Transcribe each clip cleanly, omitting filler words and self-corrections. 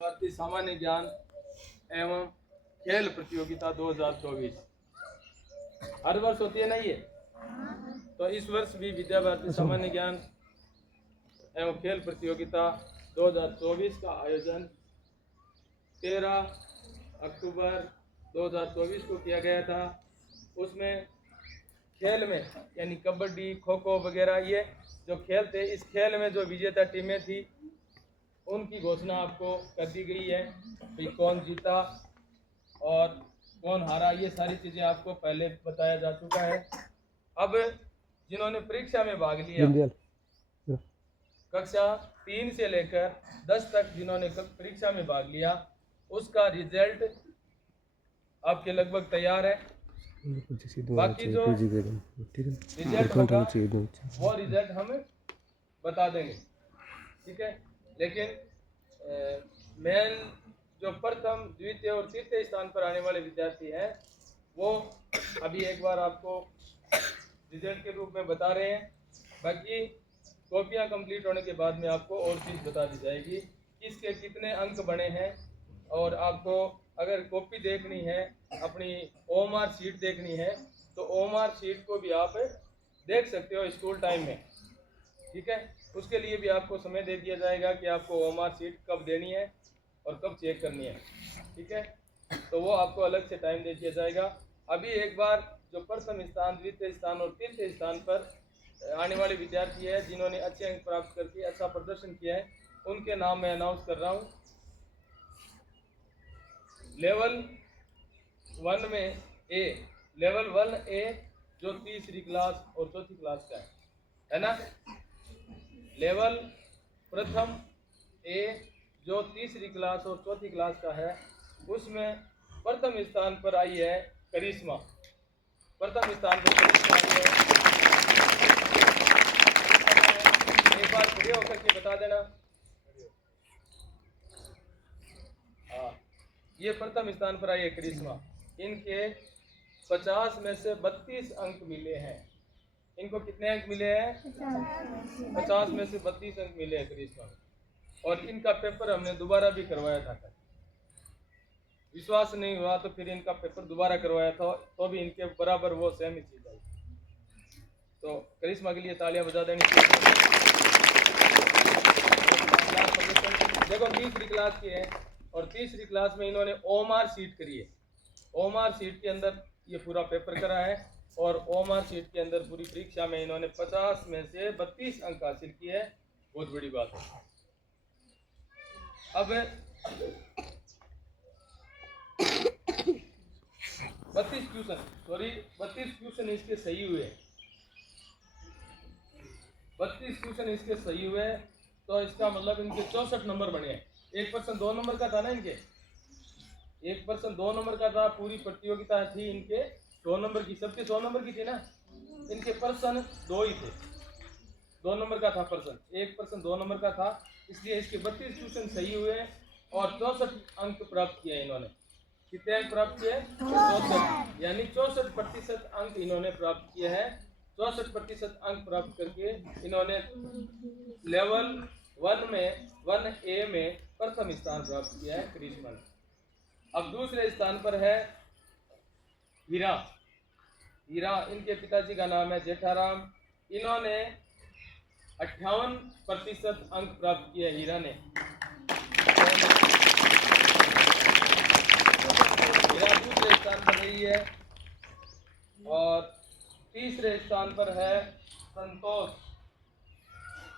भारतीय सामान्य ज्ञान एवं खेल प्रतियोगिता 2024 हर वर्ष होती है ना ये। तो इस वर्ष भी विद्या भारती सामान्य ज्ञान एवं खेल प्रतियोगिता 2024 का आयोजन 13 अक्टूबर 2024 को किया गया था। उसमें खेल में यानी कबड्डी, खो खो वगैरह ये जो खेल थे, इस खेल में जो विजेता टीमें थी उनकी घोषणा आपको कर दी गई है कि कौन जीता और कौन हारा। ये सारी चीज़ें आपको पहले बताया जा चुका है। अब जिन्होंने परीक्षा में भाग लिया, कक्षा 3 से लेकर 10 तक जिन्होंने परीक्षा में भाग लिया, उसका रिजल्ट आपके लगभग तैयार है। बाकी जो रिजल्ट होगा वो रिजल्ट हम बता देंगे, ठीक है। लेकिन मेन जो प्रथम, द्वितीय और तृतीय स्थान पर आने वाले विद्यार्थी हैं वो अभी एक बार आपको रिजल्ट के रूप में बता रहे हैं। बाकी कॉपियां कंप्लीट होने के बाद में आपको और चीज़ बता दी जाएगी किसके कितने अंक बने हैं। और आपको अगर कॉपी देखनी है, अपनी ओएमआर शीट देखनी है, तो ओएमआर शीट को भी आप देख सकते हो स्कूल टाइम में, ठीक है। उसके लिए भी आपको समय दे दिया जाएगा कि आपको ओएमआर शीट कब देनी है और कब चेक करनी है, ठीक है। तो वो आपको अलग से टाइम दे दिया जाएगा। अभी एक बार जो प्रथम स्थान, द्वितीय स्थान और तृतीय स्थान पर आने वाले विद्यार्थी है जिन्होंने अच्छे अंक प्राप्त करके अच्छा प्रदर्शन किया है, उनके नाम मैं अनाउंस कर रहा हूँ। लेवल 1 में ए, लेवल 1A जो तीसरी क्लास और चौथी क्लास का है ना। लेवल प्रथम ए जो तीसरी क्लास और चौथी क्लास का है, उसमें प्रथम स्थान पर आई है करिश्मा। प्रथम स्थान पर करिश्मा आई है। एक बार खड़े होकर के बता देना। हाँ, ये प्रथम स्थान पर आई है करिश्मा। इनके 50 में से 32 अंक मिले हैं। इनको कितने अंक मिले हैं? 50 में से 32 अंक मिले हैं करिश्मा। और इनका पेपर हमने दोबारा भी करवाया था। विश्वास नहीं हुआ तो फिर इनका पेपर दोबारा करवाया था, तो भी इनके बराबर वो सेम ही चीज आई। तो करिश्मा के लिए तालियां बजा देनी चाहिए। देखो तीसरी क्लास की है और तीसरी क्लास में इन्होंने ओएमआर शीट करी है। ओएमआर शीट के अंदर ये पूरा पेपर करा है और ओएमआर शीट के अंदर पूरी परीक्षा में इन्होंने 50 में से 32 अंक हासिल किए हैं। बहुत बड़ी बात है। अब 32 क्वेश्चन इसके सही हुए। 32 क्वेश्चन इसके सही हुए, तो इसका मतलब इनके 64 नंबर बने हैं। एक पर्सन 2 नंबर का था ना, इनके एक पर्सन 2 नंबर का था। पूरी प्रतियोगिता थी इनके 100 नंबर की, सबके 100 नंबर की थी ना। इनके पर्सन 2 ही थे, 2 नंबर का था पर्सन, एक पर्सन 2 नंबर का था। इसलिए इसके 32 क्वेश्चन सही हुए और 64 अंक प्राप्त किए इन्होंने। कितने अंक प्राप्त किए? 64, यानी 64% अंक इन्होंने प्राप्त किए हैं। 64% अंक प्राप्त करके इन्होंने लेवल 1 में 1A में प्रथम स्थान प्राप्त किया है करिश्मा ने। अब दूसरे स्थान पर है हीरा। हीरा, इनके पिताजी का नाम है जेठाराम। इन्होंने 58% अंक प्राप्त किए हीरा ने। हीरा दूसरे स्थान पर रही है। और तीसरे स्थान पर है संतोष।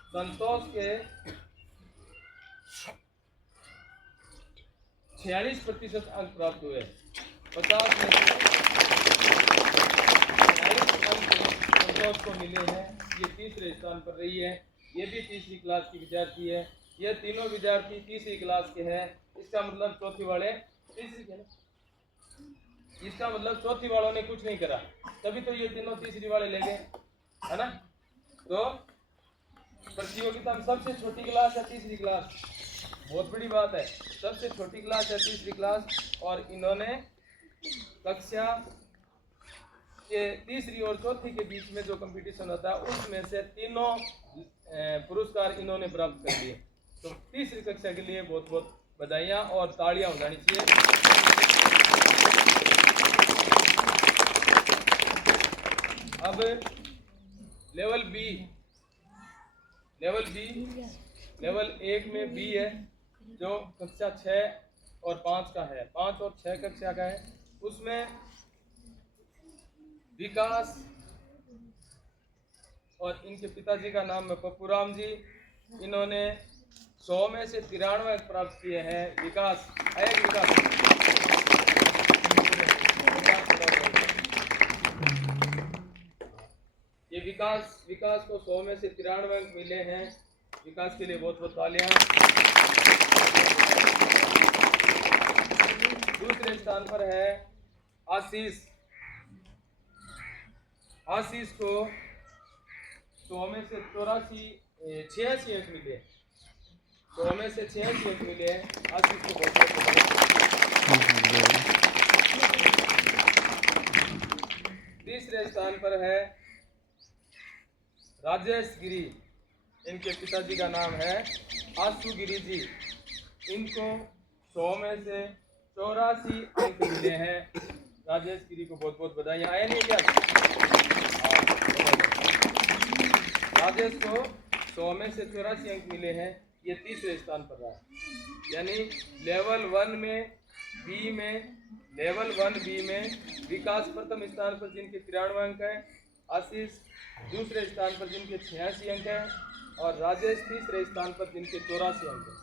संतोष के 46% अंक प्राप्त हुए। 50 में से 46 अंक संतोष को मिले हैं। ये तीसरे स्थान पर रही है। ये भी तीसरी क्लास की विद्यार्थी है। ये तीनों विद्यार्थी तीसरी क्लास के हैं। इसका मतलब चौथी वाले तीसरी के, इसका मतलब चौथी वालों ने कुछ नहीं करा, तभी तो ये तीनों तीसरी वाले ले गए, है ना। तो प्रतियोगिता में सबसे छोटी क्लास है तीसरी क्लास। बहुत बड़ी बात है, सबसे छोटी क्लास है तीसरी क्लास। और इन्होंने कक्षा के तीसरी और चौथी के बीच में जो कंपटीशन होता है उसमें से तीनों पुरस्कार इन्होंने प्राप्त कर लिए। तो तीसरी कक्षा के लिए बहुत बहुत बधाइयाँ और तालियां हो जानी चाहिए। अब लेवल बी, लेवल 1 में बी है जो कक्षा 6 और 5 का है, 5 और 6 कक्षा का है। उसमें विकास और इनके पिताजी का नाम है पप्पूराम जी। इन्होंने 100 में से 93 अंक प्राप्त किए हैं। विकास ये विकास को 100 में से 93 अंक मिले हैं। विकास के लिए बहुत बहुत तालियां। दूसरे स्थान पर है आशीष को 100 में से 86 अंक मिले। 100 में से 86 अंक मिले। आशीष को बहुत तीसरे स्थान पर है राजेश गिरी। इनके पिताजी का नाम है आशु गिरी जी। इनको 100 में से 84 अंक मिले हैं। राजेश गिरी को बहुत बहुत बधाइयाँ। आया नहीं क्या? राजेश को 100 में से 84 अंक मिले हैं। ये तीसरे स्थान पर रहा। यानी लेवल 1 बी में विकास प्रथम स्थान पर जिनके 93 अंक है, आशीष दूसरे स्थान पर जिनके 86 अंक है और राजेश तीसरे स्थान पर जिनके 84 अंक है।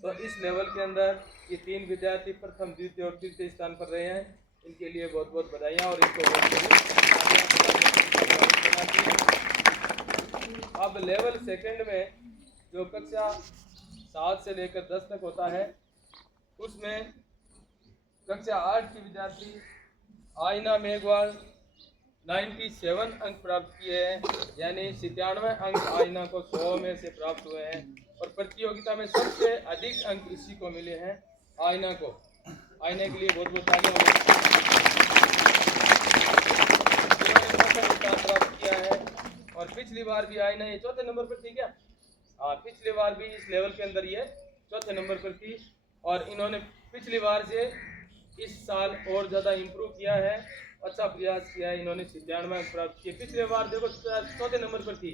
तो इस लेवल के अंदर ये 3 विद्यार्थी प्रथम, द्वितीय और तृतीय स्थान पर रहे हैं। इनके लिए बहुत बहुत बधाइयाँ और इनको अब लेवल 2 में जो कक्षा 7 से लेकर 10 तक होता है, उसमें कक्षा 8 की विद्यार्थी आयना मेघवाल 97 अंक प्राप्त किए हैं। यानी 97 अंक आयना को 100 में से प्राप्त हुए हैं। और प्रतियोगिता में सबसे अधिक अंक इसी को मिले हैं, आयना को। आयने के लिए बहुत बहुत तालियां। स्थान प्राप्त किया है। और पिछली बार भी आयना ये 4थे नंबर पर थी क्या? हाँ, पिछली बार भी इस लेवल के अंदर ये 4थे नंबर पर थी। और इन्होंने पिछली बार से इस साल और ज़्यादा इम्प्रूव किया है, अच्छा प्रयास किया है। इन्होंने 97 अंक प्राप्त किए। पिछले बार देखो 4थे नंबर पर थी।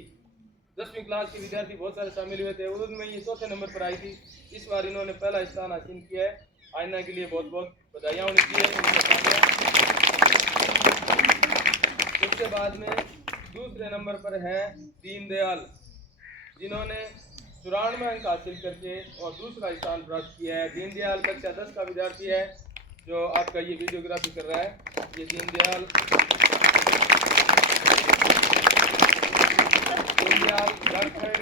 10वीं क्लास के विद्यार्थी बहुत सारे शामिल हुए थे, उनमें ये 4थे नंबर पर आई थी। इस बार इन्होंने पहला स्थान हासिल किया है। आयना के लिए बहुत बहुत बधाइयाँ होनी चाहिए। उसके बाद में दूसरे नंबर पर है दीनदयाल, जिन्होंने 94 अंक हासिल करके और दूसरा स्थान प्राप्त किया है। दीनदयाल कक्षा 10 का विद्यार्थी है जो आपका ये वीडियोग्राफी कर रहा है। ये दीनदयाल जाखड़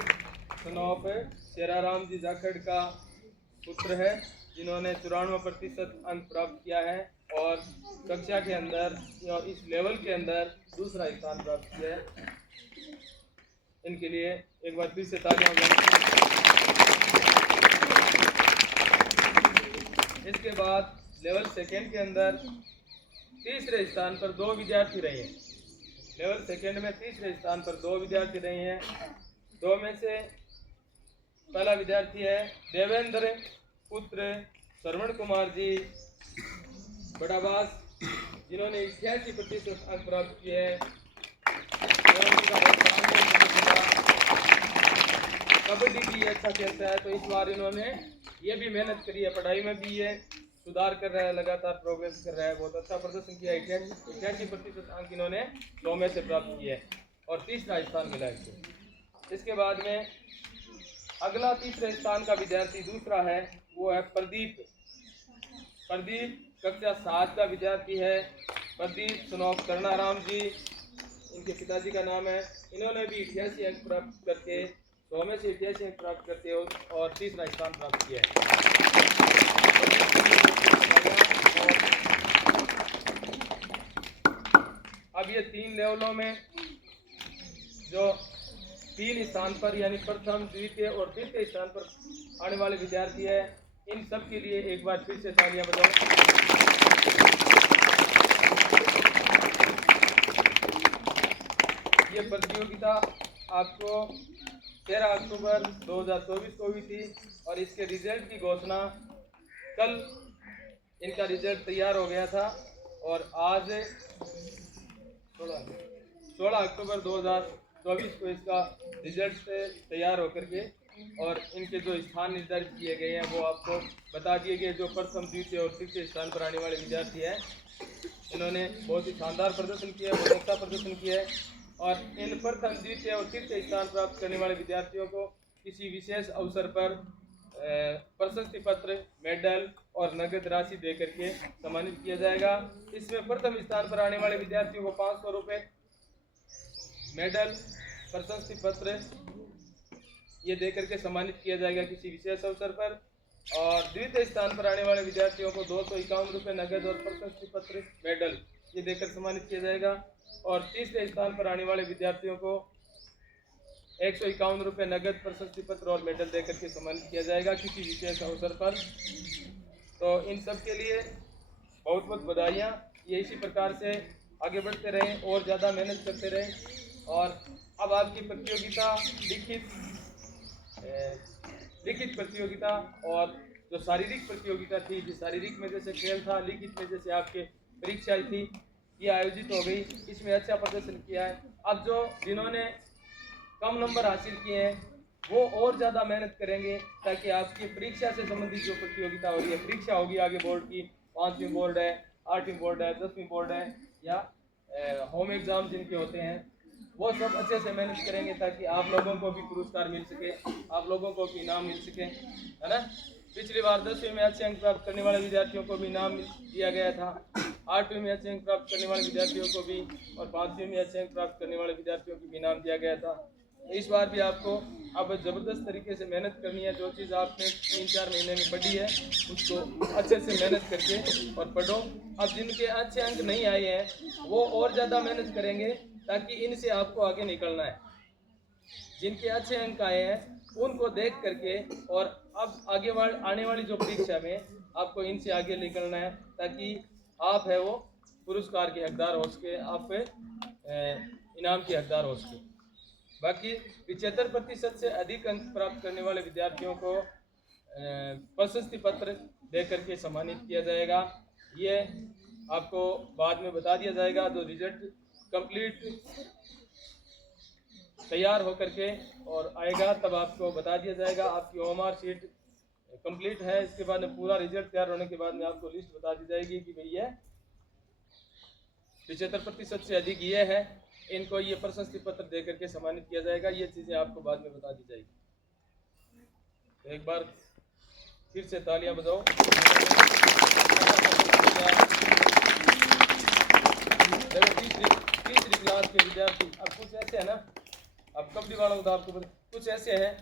सनौफ शेराराम जी जाखड़ का पुत्र है, जिन्होंने 94% अंक प्राप्त किया है और कक्षा के अंदर और इस लेवल के अंदर दूसरा स्थान प्राप्त किया है। इनके लिए एक बार फिर से तालियां बजाएं। इसके बाद लेवल 2 के अंदर तीसरे स्थान पर 2 विद्यार्थी रहे हैं। लेवल 2 में तीसरे स्थान पर 2 विद्यार्थी रहे हैं। 2 में से पहला विद्यार्थी है देवेंद्र पुत्र श्रवण कुमार जी बड़ाबास, जिन्होंने 88% अंक प्राप्त किए हैं। कबड्डी भी अच्छा खेलता है, तो इस बार इन्होंने ये भी मेहनत करी है, पढ़ाई में भी ये सुधार कर रहा है, लगातार प्रोग्रेस कर रहा है, बहुत अच्छा प्रदर्शन किया है। 88% अंक इन्होंने 100 में से प्राप्त किए हैं और तीसरा स्थान मिला है। इसके बाद में अगला तीसरे स्थान का विद्यार्थी दूसरा है, वो है प्रदीप कक्षा 7 का विद्यार्थी है। प्रदीप सुनौक करणाराम जी इनके पिताजी का नाम है। इन्होंने भी 88 अंक प्राप्त करके 100 में से 88 अंक प्राप्त करते और तीसरा स्थान प्राप्त किया है। अब ये 3 लेवलों में जो 3 स्थान पर यानी प्रथम, द्वितीय और तृतीय स्थान पर आने वाले विद्यार्थी है, इन सब के लिए एक बार फिर से तालियां बजाओ। ये प्रतियोगिता आपको 13 अक्टूबर 2024 को हुई थी और इसके रिजल्ट की घोषणा कल इनका रिजल्ट तैयार हो गया था और आज 16 अक्टूबर 2024 को इसका रिजल्ट तैयार होकर के और इनके जो स्थान निर्धारित किए गए हैं वो आपको बता दिए गए। जो प्रथम, द्वितीय और तृतीय स्थान पर आने वाले विद्यार्थी हैं, इन्होंने बहुत ही शानदार प्रदर्शन किया है, बहुत अच्छा प्रदर्शन किया है। और इन प्रथम, द्वितीय और तृतीय स्थान प्राप्त करने वाले विद्यार्थियों को किसी विशेष अवसर पर प्रशस्ति पत्र, मेडल और नगद राशि देकर के सम्मानित किया जाएगा। इसमें प्रथम स्थान पर आने वाले विद्यार्थियों को 500 रुपये, मेडल, प्रशस्ति पत्र ये देकर के सम्मानित किया जाएगा किसी विशेष अवसर पर। और द्वितीय स्थान पर आने वाले विद्यार्थियों को 251 रुपये नगद और प्रशस्ति पत्र, मेडल ये देकर सम्मानित किया जाएगा। और तीसरे स्थान पर आने वाले विद्यार्थियों को 151 रुपये नगद, प्रशस्ति पत्र और मेडल देकर के सम्मानित किया जाएगा किसी विशेष अवसर पर। तो इन सब के लिए बहुत बहुत बधाइयाँ। ये इसी प्रकार से आगे बढ़ते रहें और ज़्यादा मेहनत करते रहें। और अब आपकी प्रतियोगिता लिखित प्रतियोगिता और जो शारीरिक प्रतियोगिता थी, जिस शारीरिक में जैसे खेल था, लिखित में जैसे आपके परीक्षाएं थी, ये आयोजित हो गई। इसमें अच्छा प्रदर्शन किया है। अब जो जिन्होंने कम नंबर हासिल किए हैं वो और ज़्यादा मेहनत करेंगे ताकि आपकी परीक्षा से संबंधित जो प्रतियोगिता हो रही है, परीक्षा होगी आगे बोर्ड की, 5वीं बोर्ड है, 8वीं बोर्ड है, 10वीं बोर्ड है या होम एग्ज़ाम जिनके होते हैं, वो सब अच्छे से मेहनत करेंगे ताकि आप लोगों को भी पुरस्कार मिल सके, आप लोगों को भी इनाम मिल सके, है ना। पिछली बार 10वीं में अच्छे अंक प्राप्त करने वाले विद्यार्थियों को भी इनाम दिया गया था, 8वीं में अच्छे अंक प्राप्त करने वाले विद्यार्थियों को भी और 5वीं में अच्छे अंक प्राप्त करने वाले विद्यार्थियों को भी इनाम दिया गया था। तो इस बार भी आपको अब ज़बरदस्त तरीके से मेहनत करनी है। जो चीज़ आपने 3-4 महीने में पढ़ी है उसको अच्छे से मेहनत करके और पढ़ो। अब जिनके अच्छे अंक नहीं आए हैं वो और ज़्यादा मेहनत करेंगे ताकि इनसे आपको आगे निकलना है। जिनके अच्छे अंक आए हैं उनको देख करके और अब आगे आने वाली जो परीक्षा में आपको इनसे आगे निकलना है ताकि आप है वो पुरस्कार के हकदार हो सके, आप इनाम के हकदार हो सके। बाकी 75% से अधिक अंक प्राप्त करने वाले विद्यार्थियों को प्रशस्ति पत्र देकर के सम्मानित किया जाएगा। ये आपको बाद में बता दिया जाएगा। जो रिजल्ट कंप्लीट तैयार होकर के और आएगा तब आपको बता दिया जाएगा। आपकी ओएमआर शीट कंप्लीट है, इसके बाद में पूरा रिजल्ट तैयार होने के बाद में आपको लिस्ट बता दी जाएगी कि भैया 75% से अधिक ये है, इनको ये प्रशस्ति पत्र देकर के सम्मानित किया जाएगा। ये चीज़ें आपको बाद में बता दी जाएगी। तो एक बार फिर से तालियां बजाओ। तीसरी क्लास के विद्यार्थी, अब कुछ ऐसे है ना, अब कबड्डी वालों को तो आपको कुछ ऐसे हैं